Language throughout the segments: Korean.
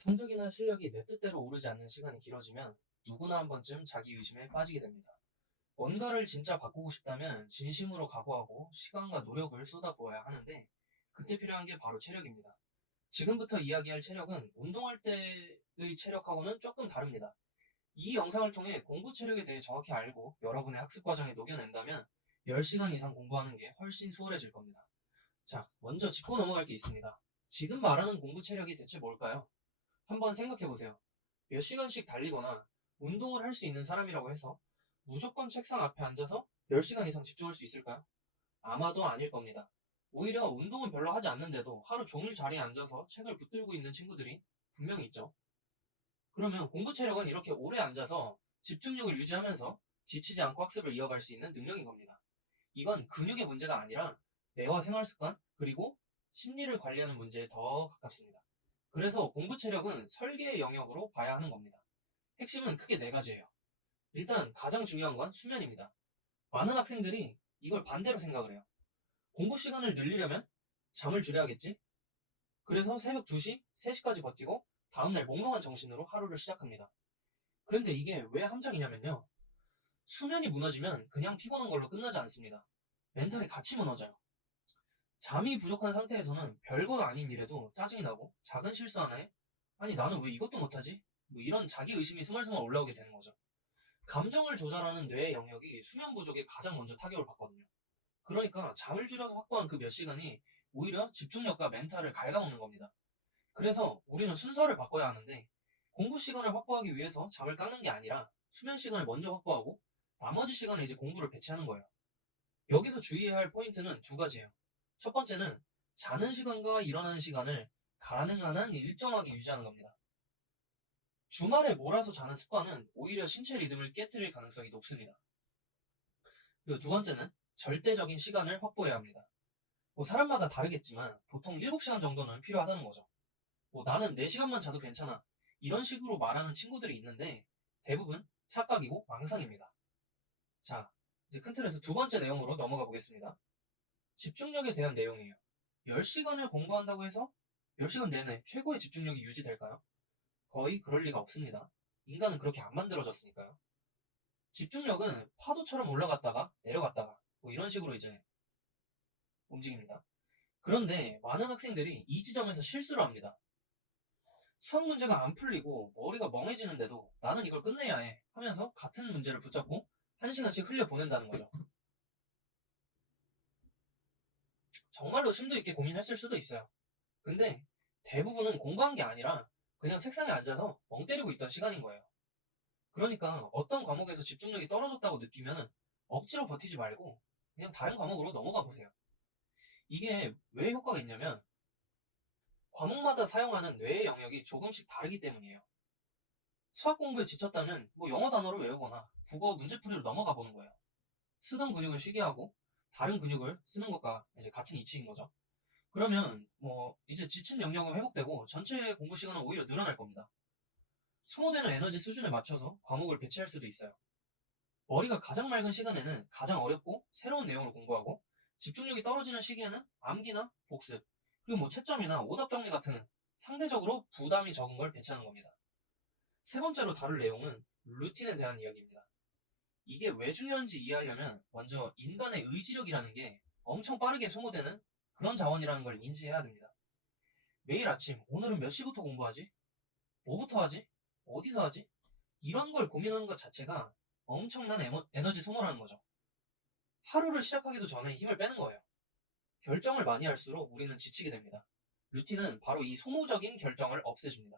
성적이나 실력이 내 뜻대로 오르지 않는 시간이 길어지면 누구나 한 번쯤 자기 의심에 빠지게 됩니다. 뭔가를 진짜 바꾸고 싶다면 진심으로 각오하고 시간과 노력을 쏟아부어야 하는데 그때 필요한 게 바로 체력입니다. 지금부터 이야기할 체력은 운동할 때의 체력하고는 조금 다릅니다. 이 영상을 통해 공부 체력에 대해 정확히 알고 여러분의 학습 과정에 녹여낸다면 10시간 이상 공부하는 게 훨씬 수월해질 겁니다. 자, 먼저 짚고 넘어갈 게 있습니다. 지금 말하는 공부 체력이 대체 뭘까요? 한번 생각해 보세요. 몇 시간씩 달리거나 운동을 할 수 있는 사람이라고 해서 무조건 책상 앞에 앉아서 10시간 이상 집중할 수 있을까요? 아마도 아닐 겁니다. 오히려 운동은 별로 하지 않는데도 하루 종일 자리에 앉아서 책을 붙들고 있는 친구들이 분명히 있죠. 그러면 공부 체력은 이렇게 오래 앉아서 집중력을 유지하면서 지치지 않고 학습을 이어갈 수 있는 능력인 겁니다. 이건 근육의 문제가 아니라 뇌와 생활 습관, 그리고 심리를 관리하는 문제에 더 가깝습니다. 그래서 공부 체력은 설계의 영역으로 봐야 하는 겁니다. 핵심은 크게 네 가지예요. 일단 가장 중요한 건 수면입니다. 많은 학생들이 이걸 반대로 생각을 해요. 공부 시간을 늘리려면 잠을 줄여야겠지? 그래서 새벽 2시, 3시까지 버티고 다음날 몽롱한 정신으로 하루를 시작합니다. 그런데 이게 왜 함정이냐면요. 수면이 무너지면 그냥 피곤한 걸로 끝나지 않습니다. 멘탈이 같이 무너져요. 잠이 부족한 상태에서는 별거 아닌 일에도 짜증이 나고 작은 실수 하나에 아니 나는 왜 이것도 못하지? 뭐 이런 자기의심이 스멀스멀 올라오게 되는 거죠. 감정을 조절하는 뇌의 영역이 수면 부족에 가장 먼저 타격을 받거든요. 그러니까 잠을 줄여서 확보한 그 몇 시간이 오히려 집중력과 멘탈을 갉아먹는 겁니다. 그래서 우리는 순서를 바꿔야 하는데 공부 시간을 확보하기 위해서 잠을 깎는 게 아니라 수면 시간을 먼저 확보하고 나머지 시간에 이제 공부를 배치하는 거예요. 여기서 주의해야 할 포인트는 두 가지예요. 첫 번째는 자는 시간과 일어나는 시간을 가능한 한 일정하게 유지하는 겁니다. 주말에 몰아서 자는 습관은 오히려 신체 리듬을 깨뜨릴 가능성이 높습니다. 그리고 두 번째는 절대적인 시간을 확보해야 합니다. 뭐 사람마다 다르겠지만 보통 7시간 정도는 필요하다는 거죠. 뭐 나는 4시간만 자도 괜찮아. 이런 식으로 말하는 친구들이 있는데 대부분 착각이고 망상입니다. 자, 이제 큰 틀에서 두 번째 내용으로 넘어가 보겠습니다. 집중력에 대한 내용이에요. 10시간을 공부한다고 해서 10시간 내내 최고의 집중력이 유지될까요? 거의 그럴 리가 없습니다. 인간은 그렇게 안 만들어졌으니까요. 집중력은 파도처럼 올라갔다가 내려갔다가 뭐 이런 식으로 이제 움직입니다. 그런데 많은 학생들이 이 지점에서 실수를 합니다. 수학 문제가 안 풀리고 머리가 멍해지는데도 나는 이걸 끝내야 해 하면서 같은 문제를 붙잡고 1시간씩 흘려보낸다는 거죠. 정말로 심도 있게 고민했을 수도 있어요. 근데 대부분은 공부한 게 아니라 그냥 책상에 앉아서 멍 때리고 있던 시간인 거예요. 그러니까 어떤 과목에서 집중력이 떨어졌다고 느끼면 억지로 버티지 말고 그냥 다른 과목으로 넘어가 보세요. 이게 왜 효과가 있냐면 과목마다 사용하는 뇌의 영역이 조금씩 다르기 때문이에요. 수학 공부에 지쳤다면 뭐 영어 단어를 외우거나 국어 문제풀이로 넘어가 보는 거예요. 쓰던 근육을 쉬게 하고 다른 근육을 쓰는 것과 이제 같은 이치인 거죠. 그러면 뭐 이제 지친 영역은 회복되고 전체 공부 시간은 오히려 늘어날 겁니다. 소모되는 에너지 수준에 맞춰서 과목을 배치할 수도 있어요. 머리가 가장 맑은 시간에는 가장 어렵고 새로운 내용을 공부하고 집중력이 떨어지는 시기에는 암기나 복습, 그리고 뭐 채점이나 오답 정리 같은 상대적으로 부담이 적은 걸 배치하는 겁니다. 세 번째로 다룰 내용은 루틴에 대한 이야기입니다. 이게 왜 중요한지 이해하려면 먼저 인간의 의지력이라는 게 엄청 빠르게 소모되는 그런 자원이라는 걸 인지해야 됩니다. 매일 아침 오늘은 몇 시부터 공부하지? 뭐부터 하지? 어디서 하지? 이런 걸 고민하는 것 자체가 엄청난 에너지 소모라는 거죠. 하루를 시작하기도 전에 힘을 빼는 거예요. 결정을 많이 할수록 우리는 지치게 됩니다. 루틴은 바로 이 소모적인 결정을 없애줍니다.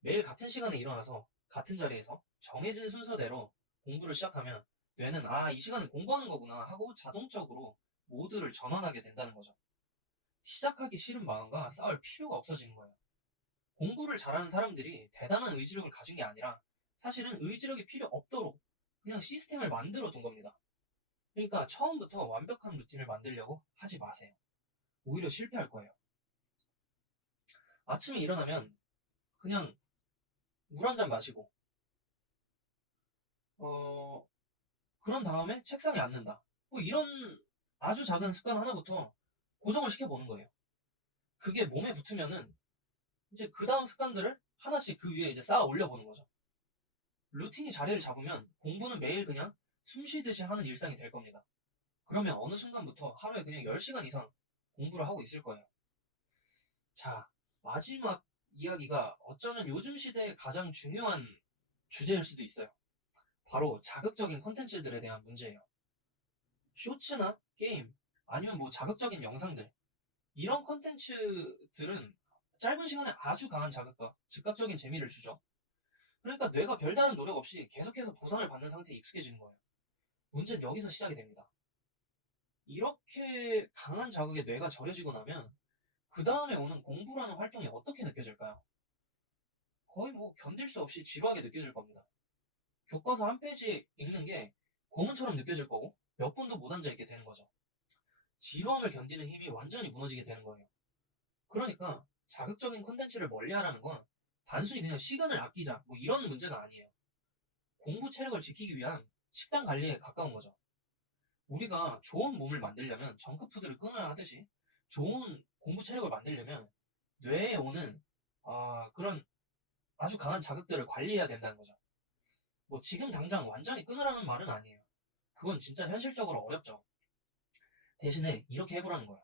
매일 같은 시간에 일어나서 같은 자리에서 정해진 순서대로 공부를 시작하면 뇌는 이 시간에 공부하는 거구나 하고 자동적으로 모드를 전환하게 된다는 거죠. 시작하기 싫은 마음과 싸울 필요가 없어지는 거예요. 공부를 잘하는 사람들이 대단한 의지력을 가진 게 아니라 사실은 의지력이 필요 없도록 그냥 시스템을 만들어 둔 겁니다. 그러니까 처음부터 완벽한 루틴을 만들려고 하지 마세요. 오히려 실패할 거예요. 아침에 일어나면 그냥 물 한 잔 마시고 어, 그런 다음에 책상에 앉는다. 뭐 이런 아주 작은 습관 하나부터 고정을 시켜보는 거예요. 그게 몸에 붙으면은 이제 그 다음 습관들을 하나씩 그 위에 이제 쌓아 올려보는 거죠. 루틴이 자리를 잡으면 공부는 매일 그냥 숨 쉬듯이 하는 일상이 될 겁니다. 그러면 어느 순간부터 하루에 그냥 10시간 이상 공부를 하고 있을 거예요. 자, 마지막 이야기가 어쩌면 요즘 시대에 가장 중요한 주제일 수도 있어요. 바로 자극적인 컨텐츠들에 대한 문제예요. 쇼츠나 게임, 아니면 뭐 자극적인 영상들, 이런 컨텐츠들은 짧은 시간에 아주 강한 자극과 즉각적인 재미를 주죠. 그러니까 뇌가 별다른 노력 없이 계속해서 보상을 받는 상태에 익숙해지는 거예요. 문제는 여기서 시작이 됩니다. 이렇게 강한 자극에 뇌가 절여지고 나면 그 다음에 오는 공부라는 활동이 어떻게 느껴질까요? 거의 뭐 견딜 수 없이 지루하게 느껴질 겁니다. 교과서 한 페이지 읽는 게 고문처럼 느껴질 거고 몇 분도 못 앉아 있게 되는 거죠. 지루함을 견디는 힘이 완전히 무너지게 되는 거예요. 그러니까 자극적인 콘텐츠를 멀리하라는 건 단순히 그냥 시간을 아끼자 뭐 이런 문제가 아니에요. 공부 체력을 지키기 위한 식단 관리에 가까운 거죠. 우리가 좋은 몸을 만들려면 정크푸드를 끊어야 하듯이 좋은 공부 체력을 만들려면 뇌에 오는 그런 아주 강한 자극들을 관리해야 된다는 거죠. 뭐 지금 당장 완전히 끊으라는 말은 아니에요. 그건 진짜 현실적으로 어렵죠. 대신에 이렇게 해보라는 거예요.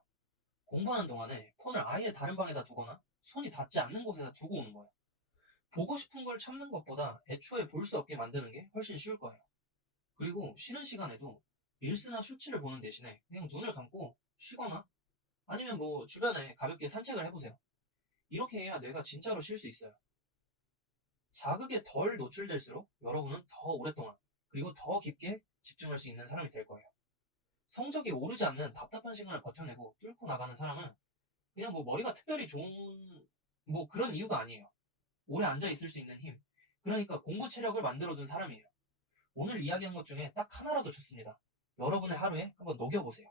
공부하는 동안에 폰을 아예 다른 방에다 두거나 손이 닿지 않는 곳에다 두고 오는 거예요. 보고 싶은 걸 참는 것보다 애초에 볼 수 없게 만드는 게 훨씬 쉬울 거예요. 그리고 쉬는 시간에도 릴스나 쇼츠를 보는 대신에 그냥 눈을 감고 쉬거나 아니면 뭐 주변에 가볍게 산책을 해보세요. 이렇게 해야 뇌가 진짜로 쉴 수 있어요. 자극에 덜 노출될수록 여러분은 더 오랫동안 그리고 더 깊게 집중할 수 있는 사람이 될 거예요. 성적이 오르지 않는 답답한 시간을 버텨내고 뚫고 나가는 사람은 그냥 뭐 머리가 특별히 좋은 뭐 그런 이유가 아니에요. 오래 앉아 있을 수 있는 힘. 그러니까 공부 체력을 만들어둔 사람이에요. 오늘 이야기한 것 중에 딱 하나라도 좋습니다. 여러분의 하루에 한번 녹여보세요.